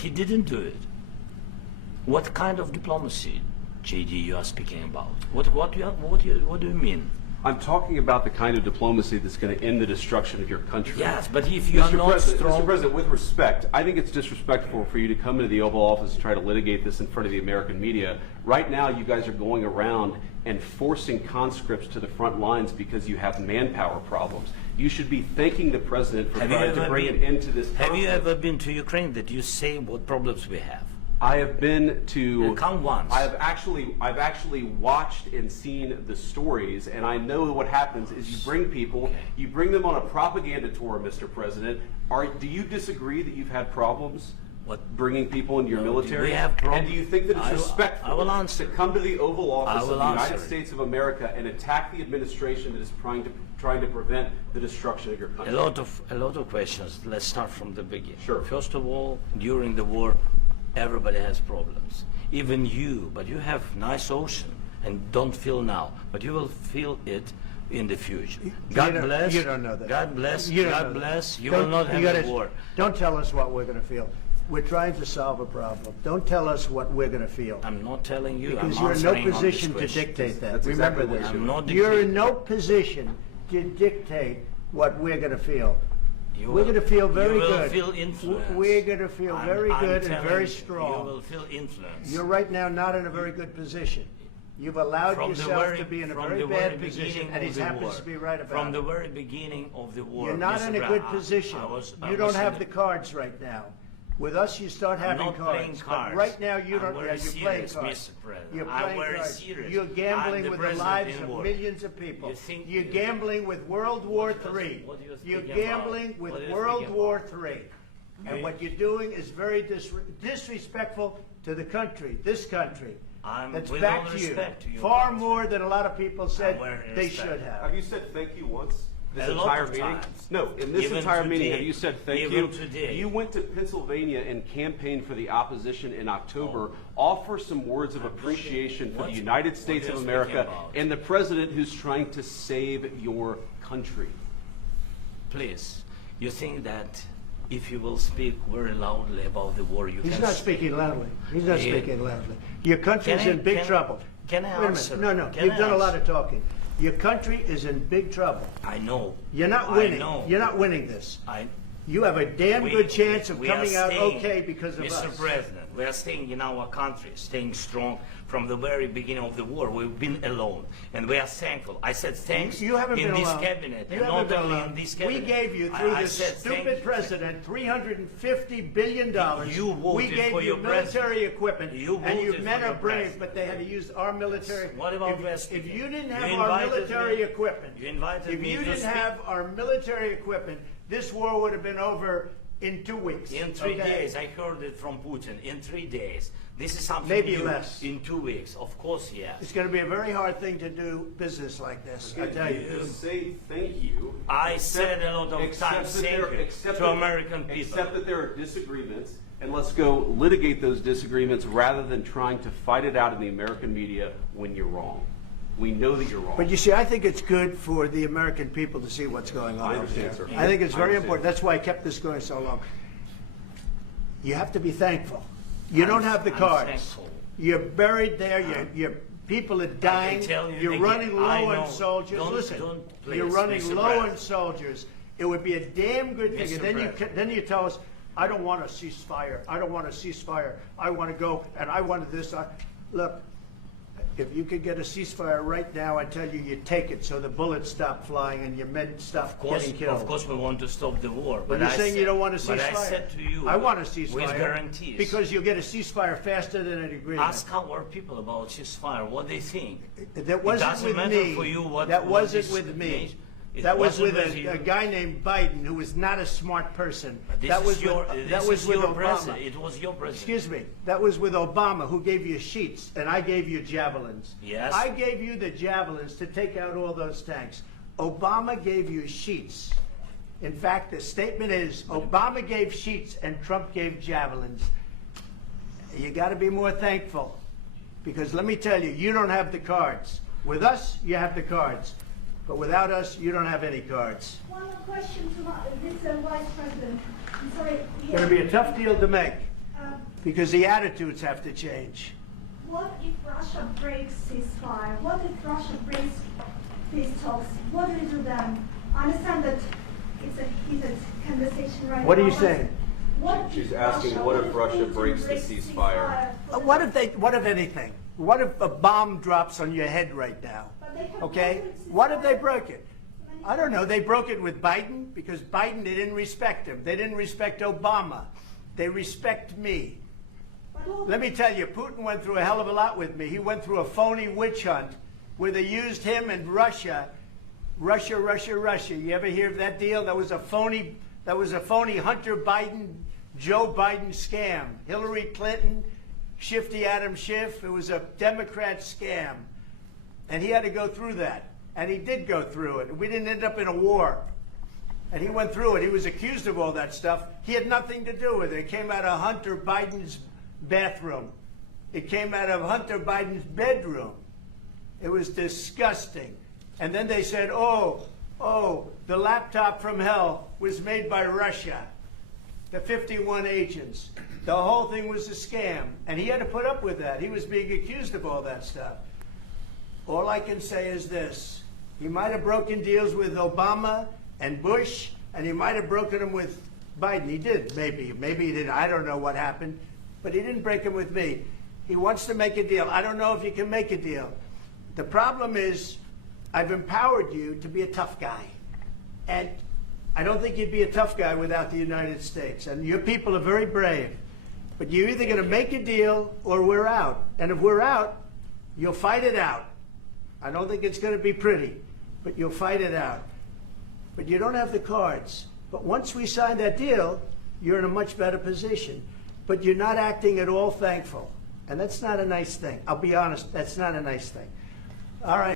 He didn't do it. What kind of diplomacy, JD, you are speaking about? What do you mean? I'm talking about the kind of diplomacy that's going to end the destruction of your country. Yes, but if you are not strong... Mr. President, with respect, I think it's disrespectful for you to come into the Oval Office and try to litigate this in front of the American media. Right now, you guys are going around and forcing conscripts to the front lines because you have manpower problems. You should be thanking the President for trying to bring it into this conflict. Have you ever been to Ukraine that you say what problems we have? I have been to. Come once. I've actually watched and seen the stories, and I know what happens is you bring people, you bring them on a propaganda tour, Mr. President. Do you disagree that you've had problems? What, bringing people into your military? We have problems. And do you think that it's respectful to come to the Oval Office of the United States of America and attack the administration that is trying to prevent the destruction of your country? A lot of questions. Let's start from the beginning. Sure. First of all, during the war, everybody has problems. Even you, but you have nice ocean and don't feel now, but you will feel it in the future. God bless. You don't know that. God bless. You God bless. You will not have a war. Don't tell us what we're going to feel. We're trying to solve a problem. Don't tell us what we're going to feel. I'm not telling you. Because I'm you're in no answering on position this to question. dictate that. That's Remember exactly this. what I'm not You're in dictating. no position to dictate what we're going to feel. You We're will- going to feel very you will good. Feel influence. We're going to feel very good and telling very you, strong. You will feel influence. You're right now not in a very good position. You've allowed yourself to be in a very bad position, and he happens to be right about it. From the very beginning of the war. You're not Mr. in a Brown, good position. You don't have the in cards right now. With us, you start having not cards. playing But cards. right now, you I'm don't. very You're playing serious, cards. Mr. President. You're I'm playing very cards. serious. You're gambling I'm with the the president lives in of war. millions of people. You think- You're gambling with World War III. What do you You're think about? gambling with What do you World think War about? III. And what you're doing is very disrespectful to the country, this country. That's with back all to you. respect to your Far country. more than a lot of people said very they respect. should have. Have you said thank you once? This A lot entire of meeting? times. No, in this Even entire meeting, today. have you said thank Even you? today. You went to Pennsylvania and campaigned for the opposition in October. Offer some words of appreciation for the United States what of are you America speaking about? and the president who's trying to save your country. Please, you think that if you will speak very loudly about the war, you He's can... not speaking loudly. He's not Yeah. speaking loudly. Your country's Can I- in big can- trouble. can I Wait a minute. answer? No, Can you've I done a lot answer? of talking. Your country is in big trouble. I know. You're not I winning. know. You're not winning this. I, You have a damn good chance of we are coming out staying, okay because of Mr. us. President, we are staying in our country, staying strong from the very beginning of the war. We've been alone, and we are thankful. I said thanks You haven't in been this alone. cabinet, You and haven't not been only alone. in this cabinet. We gave you, through I this said thank stupid you. president, $350 billion. You voted we gave for you your military president. equipment, You and your voted men for are your brave, president. but they had to use our military. What about West If Virginia? you didn't You have our invited military me- equipment, you invited if me you to didn't speak. have our military equipment, this war would have been over in 2 weeks. In 3 okay? days, I heard it from Putin. In 3 days, this is something Maybe new. less. In 2 weeks, of course, yes. It's going to be a very hard thing to do business like this, I tell you. Just say thank you. I said a lot of times thank you to American people. Accept that there are disagreements, and let's go litigate those disagreements rather than trying to fight it out in the American media when you're wrong. We know that you're wrong. But you see, I think it's good for the American people to see what's going on I over understand, there. sir. I think it's I very understand. important. That's why I kept this going so long. You have to be thankful. You don't have the I'm cards. thankful. You're buried there. Your people are dying. tell you You're again, running I low on know. soldiers. Don't- you're please, running Mr. low President. on soldiers. It would be a damn good thing. Mr. And then President. then you tell us, I don't want a ceasefire. I don't want a ceasefire. I want to go and I wanted this. Look. If you could get a ceasefire right now, I tell you, you take it so the bullets stop flying and your men stop getting killed. Of course, we want to stop the war. But But you're I saying said, you don't want a ceasefire? But I said to you, I want a ceasefire. with guarantees. Because you'll get a ceasefire faster than an agreement. Ask our people about ceasefire, what they think. That wasn't doesn't with matter me. for you what- that what wasn't this with me. nation- It That was with wasn't with a you. guy named Biden, who was not a smart person. This That is was your, with, this that was is with your Obama. president. It was your president. Excuse me. That was with Obama, who gave you sheets, and I gave you javelins. Yes. I gave you the javelins to take out all those tanks. Obama gave you sheets. In fact, the statement is Obama gave sheets and Trump gave javelins. You got to be more thankful, because let me tell you, you don't have the cards. With us, you have the cards. But without us, you don't have any cards. One more question to this Vice President. I'm sorry. It's going to be a tough deal to make. because the attitudes have to change. What if Russia breaks ceasefire? What if Russia breaks peace talks? What do we do then? I understand that it's a heated conversation right now. What are you but saying? What She's if asking, what if Russia Putin breaks the ceasefire? What if anything? What if a bomb drops on your head right now? But they have Okay? broken ceasefire. What if they broke it? I don't know. They broke it with Biden because Biden, they didn't respect him. They didn't respect Obama. They respect me. Let me tell you, Putin went through a hell of a lot with me. He went through a phony witch hunt where they used him and Russia. Russia. You ever hear of that deal? That was a phony Hunter Biden, Joe Biden scam. Hillary Clinton, Shifty Adam Schiff. It was a Democrat scam. And he had to go through that. And he did go through it. We didn't end up in a war. And he went through it. He was accused of all that stuff. He had nothing to do with it. It came out of Hunter Biden's bathroom. It came out of Hunter Biden's bedroom. It was disgusting. And then they said, oh, the laptop from hell was made by Russia. The 51 agents. The whole thing was a scam. And he had to put up with that. He was being accused of all that stuff. All I can say is this. He might have broken deals with Obama and Bush, and he might have broken them with Biden. He did, maybe. Maybe he didn't. I don't know what happened. But he didn't break them with me. He wants to make a deal. I don't know if you can make a deal. The problem is I've empowered you to be a tough guy. And I don't think you'd be a tough guy without the United States. And your people are very brave. But you're either going to make a deal or we're out. And if we're out, you'll fight it out. I don't think it's going to be pretty, but you'll fight it out. But you don't have the cards. But once we sign that deal, you're in a much better position. But you're not acting at all thankful. And that's not a nice thing. I'll be honest, that's not a nice thing. All right.